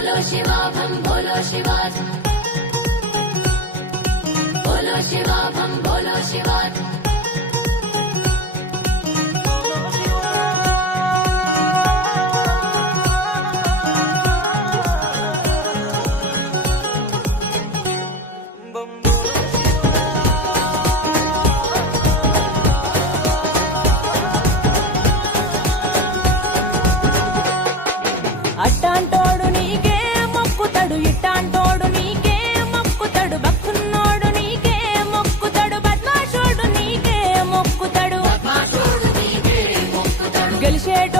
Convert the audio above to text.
बोलो शिवा बम बोलो शिवा, बोलो शिवा बम बोलो शिवा। అట్టాంటోడు నీకే మొక్కుతాడు, ఇట్టాంటోడు నీకే మొక్కుతాడు, భక్తున్నోడు నీకే మొక్కుతాడు, బద్మాషోడు నీకే మొక్కుతాడు, గెలిచేటోడు